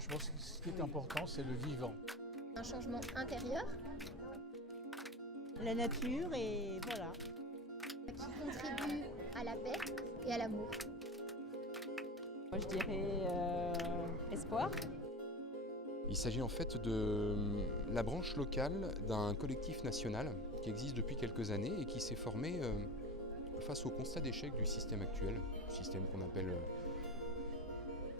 Moi, je pense que ce qui est important, c'est le vivant. Un changement intérieur La nature et voilà. qui contribue à la paix et à l'amour. Moi je dirais espoir. Il s'agit en fait de la branche locale d'un collectif national qui existe depuis quelques années et qui s'est formé face au constat d'échec du système actuel, système qu'on appelle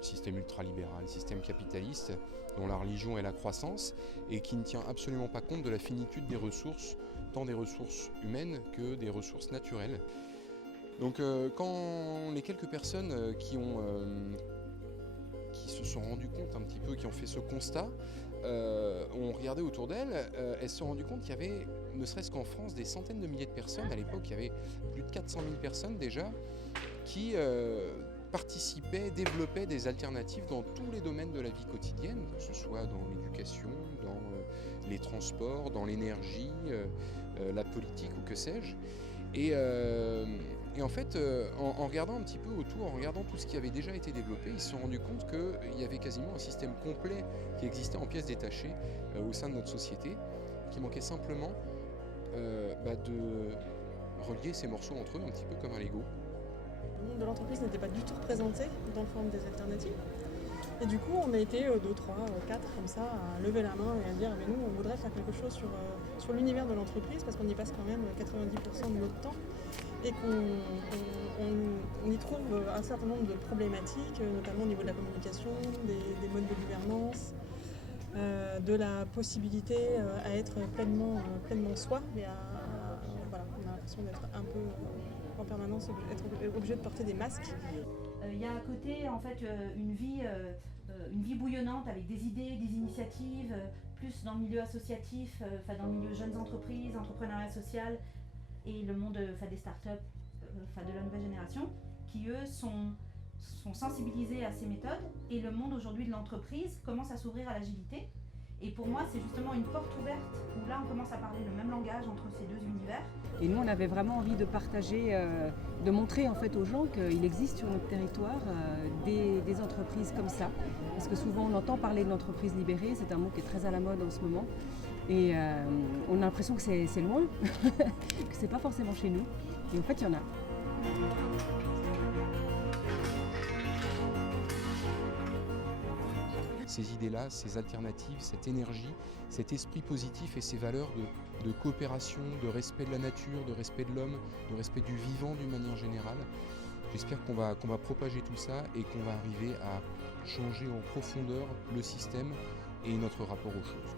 système ultralibéral, système capitaliste, dont la religion est la croissance et qui ne tient absolument pas compte de la finitude des ressources, tant des ressources humaines que des ressources naturelles. Donc quand les quelques personnes qui se sont rendues compte un petit peu, qui ont fait ce constat, ont regardé autour d'elles, elles se sont rendues compte qu'il y avait, ne serait-ce qu'en France, des centaines de milliers de personnes. À l'époque, il y avait plus de 400 000 personnes déjà qui participaient, développaient des alternatives dans tous les domaines de la vie quotidienne, que ce soit dans l'éducation, dans les transports, dans l'énergie, la politique ou que sais-je. Et en fait, en regardant un petit peu autour, en regardant tout ce qui avait déjà été développé, ils se sont rendus compte qu'il y avait quasiment un système complet qui existait en pièces détachées au sein de notre société, qui manquait simplement de relier ces morceaux entre eux, un petit peu comme un Lego. Le monde de l'entreprise n'était pas du tout représenté dans le forum des alternatives. Et du coup, on a été 2, 3, 4 comme ça à lever la main et à dire mais nous, on voudrait faire quelque chose sur l'univers de l'entreprise parce qu'on y passe quand même 90% de notre temps et qu'on y trouve un certain nombre de problématiques, notamment au niveau de la communication, des modes de gouvernance, de la possibilité à être pleinement soi. Et voilà, on a l'impression d'être un peu en permanence, être obligé de porter des masques. Il y a à côté en fait une vie bouillonnante avec des idées, des initiatives, plus dans le milieu associatif, dans le milieu jeunes entreprises, entrepreneuriat social et le monde des startups, de la nouvelle génération, qui eux sont sensibilisés à ces méthodes. Et le monde aujourd'hui de l'entreprise commence à s'ouvrir à l'agilité. Et pour moi, c'est justement une porte ouverte où là, on commence à parler le même langage entre ces deux univers. Et nous, on avait vraiment envie de partager, de montrer en fait aux gens qu'il existe sur notre territoire des entreprises comme ça. Parce que souvent, on entend parler de l'entreprise libérée, c'est un mot qui est très à la mode en ce moment. Et on a l'impression que c'est loin, que c'est pas forcément chez nous. Et en fait, il y en a. Ces idées-là, ces alternatives, cette énergie, cet esprit positif et ces valeurs de coopération, de respect de la nature, de respect de l'homme, de respect du vivant d'une manière générale. J'espère qu'on va propager tout ça et qu'on va arriver à changer en profondeur le système et notre rapport aux choses.